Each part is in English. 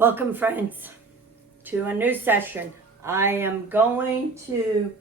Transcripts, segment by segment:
Welcome, friends, to a new session. I am going to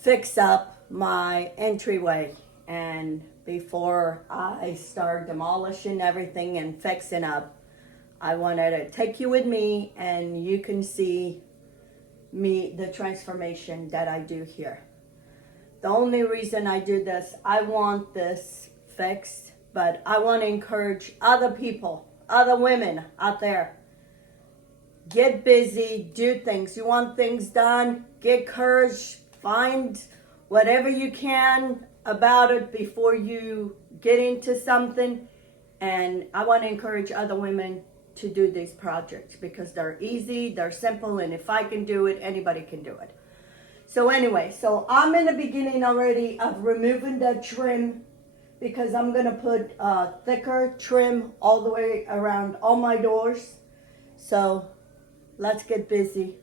fix up my entryway, and before I start demolishing everything and fixing up, I wanted to take you with me and you can see the transformation that I do here. The only reason I do this, I want this fixed, but I want to encourage other people, other women out there. Get busy, do things. You want things done, get courage, find whatever you can about it before you get into something. And I want to encourage other women to do these projects because they're easy, they're simple, and if I can do it, anybody can do it. So anyway, I'm in the beginning already of removing the trim because I'm going to put thicker trim all the way around all my doors. So let's get busy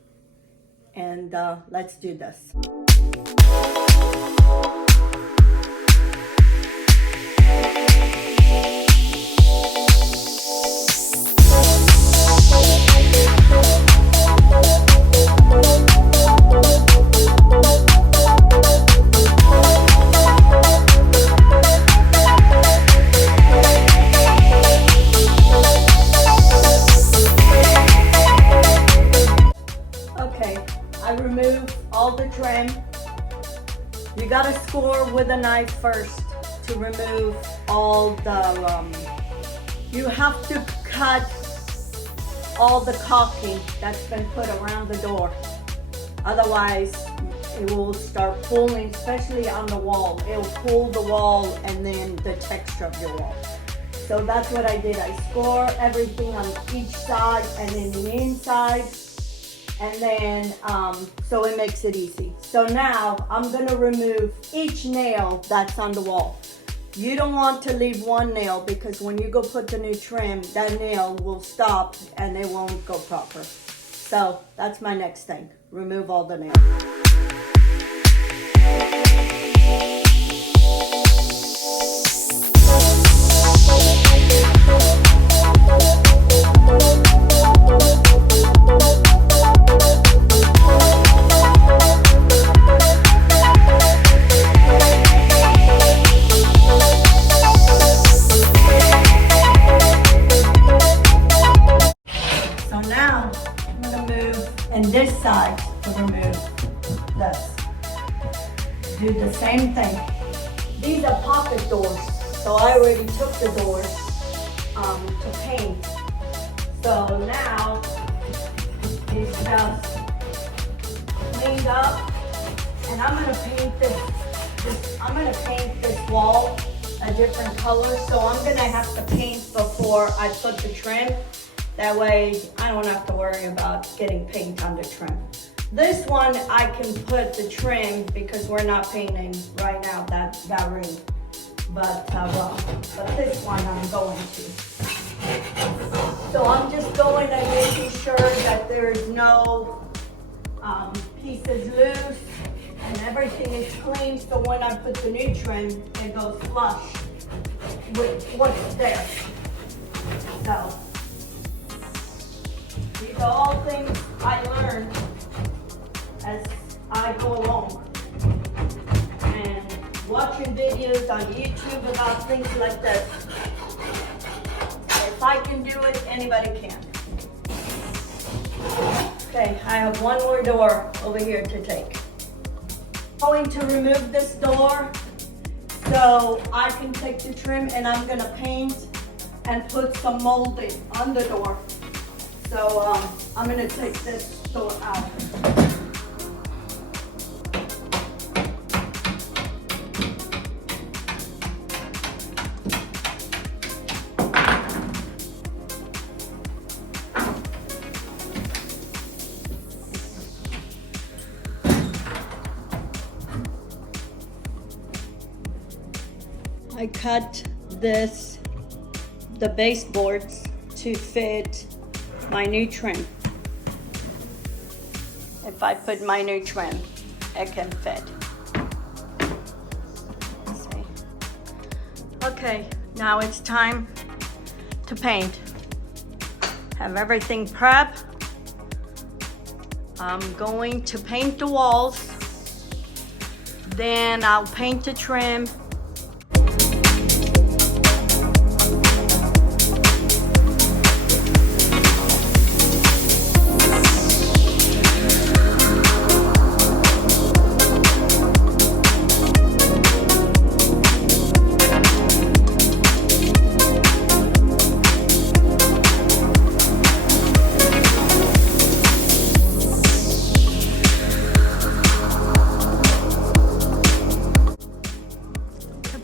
and let's do this. I remove all the trim. You gotta score with a knife first to remove all the, you have to cut all the caulking that's been put around the door. Otherwise, it will start pulling, especially on the wall. It'll pull the wall and then the texture of your wall. So that's what I did. I score everything on each side and then the inside. And then, so it makes it easy. So now I'm gonna remove each nail that's on the wall. You don't want to leave one nail because when you go put the new trim, that nail will stop and it won't go proper. So that's my next thing, remove all the nails. And this side to remove this. Do the same thing. These are pocket doors, so I already took the doors to paint. So now it's just cleaned up, and I'm gonna paint this wall a different color. So I'm gonna have to paint before I put the trim. That way, I don't have to worry about getting paint on the trim. This one, I can put the trim because we're not painting right now that room. But this one I'm going to. So I'm just going and making sure that there's no pieces loose and everything is clean. So when I put the new trim, it goes flush with what's there. So. These are all things I learned as I go along. And watching videos on YouTube about things like this. If I can do it, anybody can. Okay, I have one more door over here to take. I'm going to remove this door so I can take the trim and I'm gonna paint and put some molding on the door. So I'm gonna take this door out. I cut the baseboards to fit my new trim. If I put my new trim, it can fit. Let's see. Okay, now it's time to paint. Have everything prepped. I'm going to paint the walls. Then I'll paint the trim.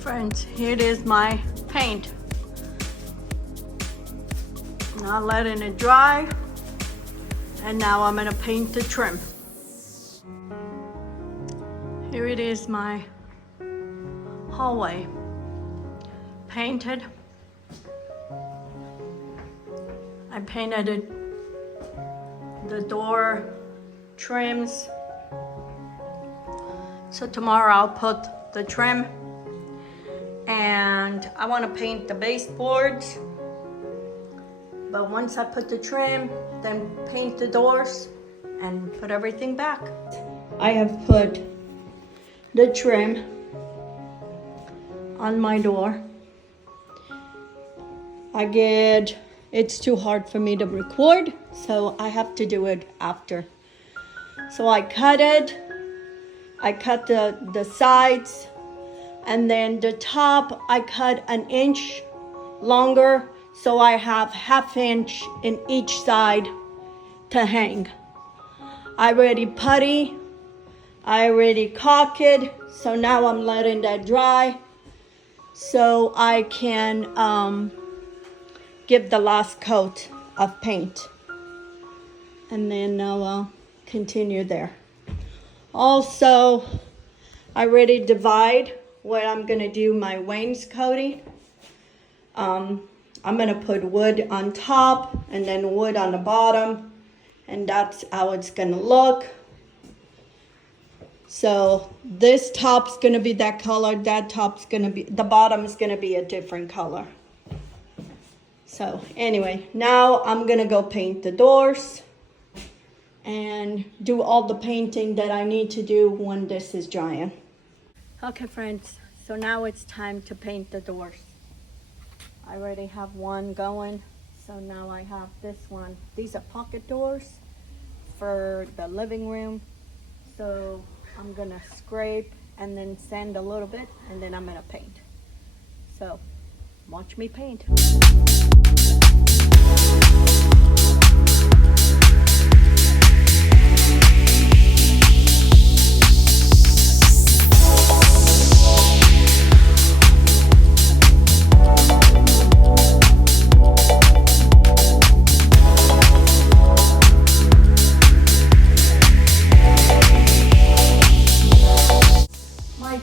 Friends, here it is, my paint. Now letting it dry, and now I'm gonna paint the trim. Here it is, my hallway painted. I painted it, the door trims. So tomorrow I'll put the trim. And I want to paint the baseboards, but once I put the trim, then paint the doors and put everything back. I have put the trim on my door. It's too hard for me to record, so I have to do it after. So I cut it, I cut the sides, and then the top I cut an inch longer, so I have ½ inch in each side to hang. I already putty, I already caulk it, so now I'm letting that dry so I can give the last coat of paint. And then I'll continue there. Also, I already divide what I'm gonna do my wainscoting. I'm gonna put wood on top and then wood on the bottom, and that's how it's gonna look. So this top's gonna be that color, that top's gonna be, the bottom is gonna be a different color. So anyway, now I'm gonna go paint the doors and do all the painting that I need to do when this is drying. Okay friends, so now it's time to paint the doors. I already have one going, so now I have this one. These are pocket doors for the living room. So I'm gonna scrape and then sand a little bit, and then I'm gonna paint. So watch me paint.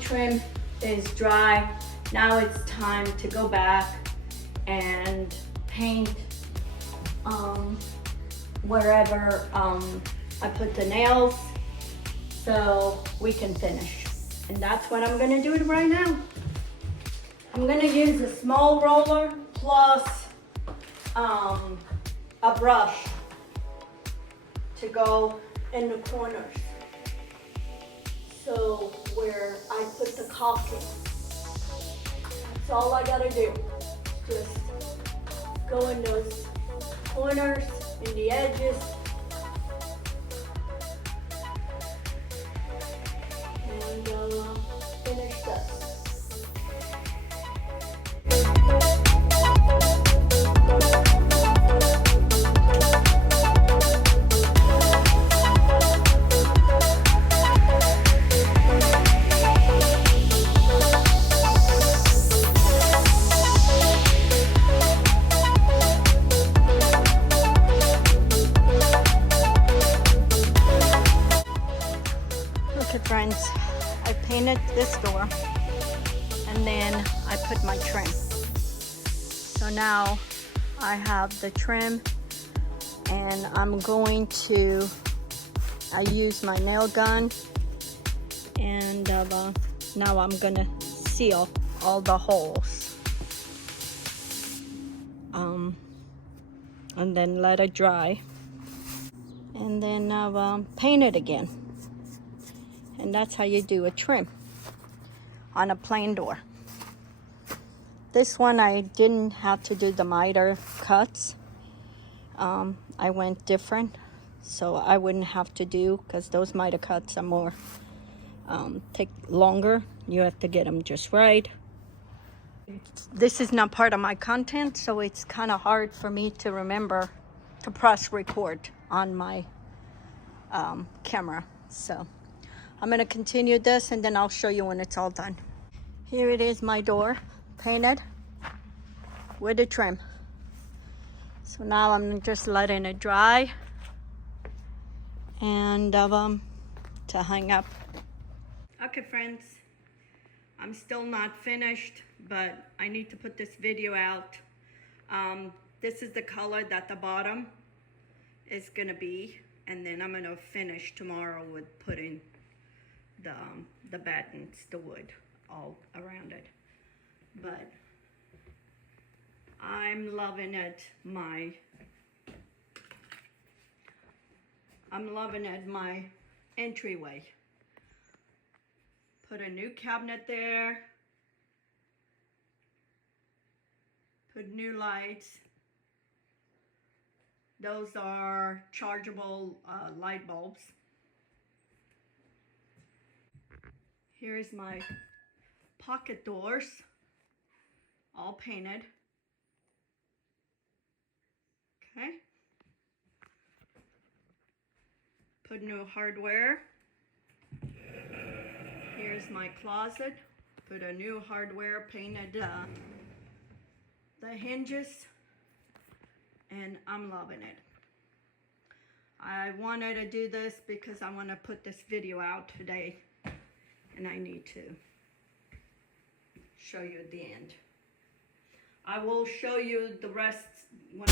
Trim is dry. Now it's time to go back and paint wherever I put the nails so we can finish. And that's what I'm gonna do right now. I'm gonna use a small roller plus a brush to go in the corners. So where I put the caulking. That's all I gotta do. Just go in those corners, in the edges. And finish this. Friends, I painted this door and then I put my trim. So now I have the trim, and I'm going to, I use my nail gun, and now I'm gonna seal all the holes. and then let it dry. And then I'll paint it again. And that's how you do a trim on a plain door. This one I didn't have to do the miter cuts. I went different, so I wouldn't have to do, because those miter cuts are more, take longer. You have to get them just right. This is not part of my content, so it's kind of hard for me to remember to press record on my camera. So I'm gonna continue this and then I'll show you when it's all done. Here it is, my door painted with a trim. So now I'm just letting it dry and to hang up. Okay friends, I'm still not finished, but I need to put this video out. This is the color that the bottom is gonna be, and then I'm gonna finish tomorrow with putting the battens, the wood all around it. But I'm loving it. I'm loving it, my entryway. Put a new cabinet there. Put new lights. Those are chargeable light bulbs. Here's my pocket doors, all painted. Okay. Put new hardware. Here's my closet. Put a new hardware, painted the hinges, and I'm loving it. I wanted to do this because I want to put this video out today, and I need to show you the end. I will show you the rest when